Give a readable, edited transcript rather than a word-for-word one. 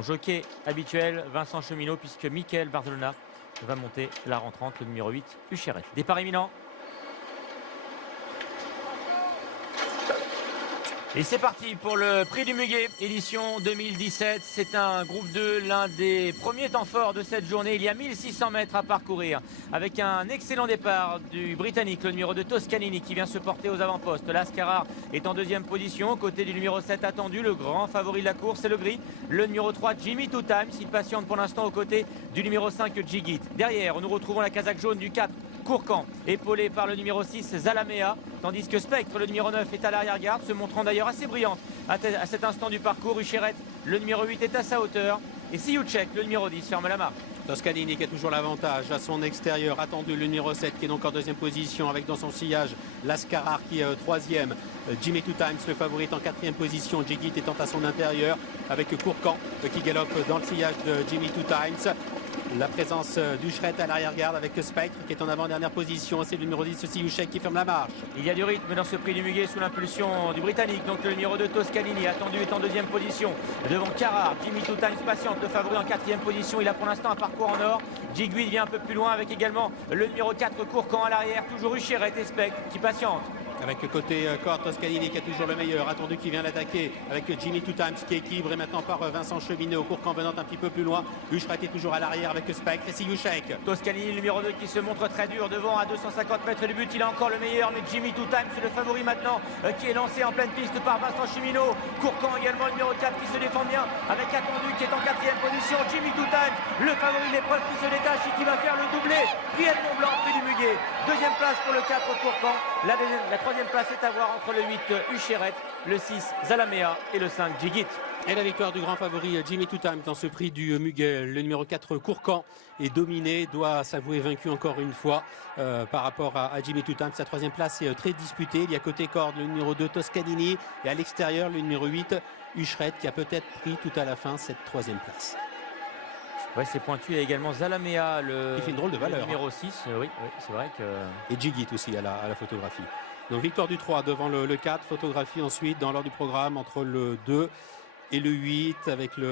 son jockey habituel, Vincent Cheminot, puisque Michael Barzolona va monter la rentrante, le numéro 8, Hucheret. Départ imminent. Et c'est parti pour le prix du Muguet, édition 2017. C'est un groupe 2, l'un des premiers temps forts de cette journée. Il y a 1600 mètres à parcourir avec un excellent départ du Britannique, le numéro 2 Toscanini qui vient se porter aux avant-postes. Lascarar est en deuxième position, côté du numéro 7 attendu, le grand favori de la course, c'est le gris. Le numéro 3 Jimmy Two Times, il patiente pour l'instant aux côtés du numéro 5 Jigit. Derrière, nous retrouvons la casaque jaune du 4 Courcan, épaulé par le numéro 6 Zalamea, tandis que Spectre, le numéro 9, est à l'arrière-garde, se montrant d'ailleurs assez brillante à cet instant du parcours. Hucheret, le numéro 8, est à sa hauteur, et Siouchek, le numéro 10, ferme la marche. Toscanini qui a toujours l'avantage à son extérieur, attendu le numéro 7 qui est donc en deuxième position avec dans son sillage Lascarar qui est troisième, Jimmy Two Times le favori est en quatrième position, Jigit étant à son intérieur avec Courcan qui galope dans le sillage de Jimmy Two Times. La présence d'Hucheret à l'arrière-garde avec Spectre qui est en avant-dernière position. C'est le numéro 10, Siouchek, qui ferme la marche. Il y a du rythme dans ce prix du Muguet sous l'impulsion du Britannique. Donc le numéro 2 Toscanini attendu est en deuxième position. Devant Carrard, Jimmy Two Times patiente, le favori en quatrième position. Il a pour l'instant un parcours en or. Jiguit vient un peu plus loin avec également le numéro 4 Courcan à l'arrière. Toujours Hucheret et Spectre qui patiente. Avec côté corps Toscanini qui a toujours le meilleur, attendu qui vient l'attaquer avec Jimmy Two Times qui est équilibré maintenant par Vincent Cheminot. Courcan venant un petit peu plus loin, Hucheret est toujours à l'arrière avec Spectre et Siouchek. Toscanini, le numéro 2 qui se montre très dur devant à 250 mètres du but. Il a encore le meilleur, mais Jimmy Two Times c'est le favori maintenant qui est lancé en pleine piste par Vincent Cheminot. Courcan également, le numéro 4 qui se défend bien avec attendu qui est en quatrième position. Jimmy Two Times, le favori de l'épreuve qui se détache et qui va faire le doublé. Prix de Mont-Blanc, prix du Muguet. Deuxième place pour le 4 Courcan. La troisième place est à voir entre le 8 Hucheret, le 6 Zalamea et le 5 Jigit. Et la victoire du grand favori Jimmy Two Times dans ce prix du Muguet. Le numéro 4 Courcan est dominé, doit s'avouer vaincu encore une fois par rapport à Jimmy Two Times. Sa troisième place est très disputée. Il y a côté corde le numéro 2 Toscanini et à l'extérieur le numéro 8 Hucheret qui a peut-être pris tout à la fin cette troisième place. Ouais, c'est pointu. Il y a également Zalamea, qui fait une drôle de valeur. Le numéro 6, oui, c'est vrai que... Et Jigit aussi à la photographie. Donc victoire du 3 devant le 4, photographie ensuite dans l'ordre du programme entre le 2 et le 8 avec le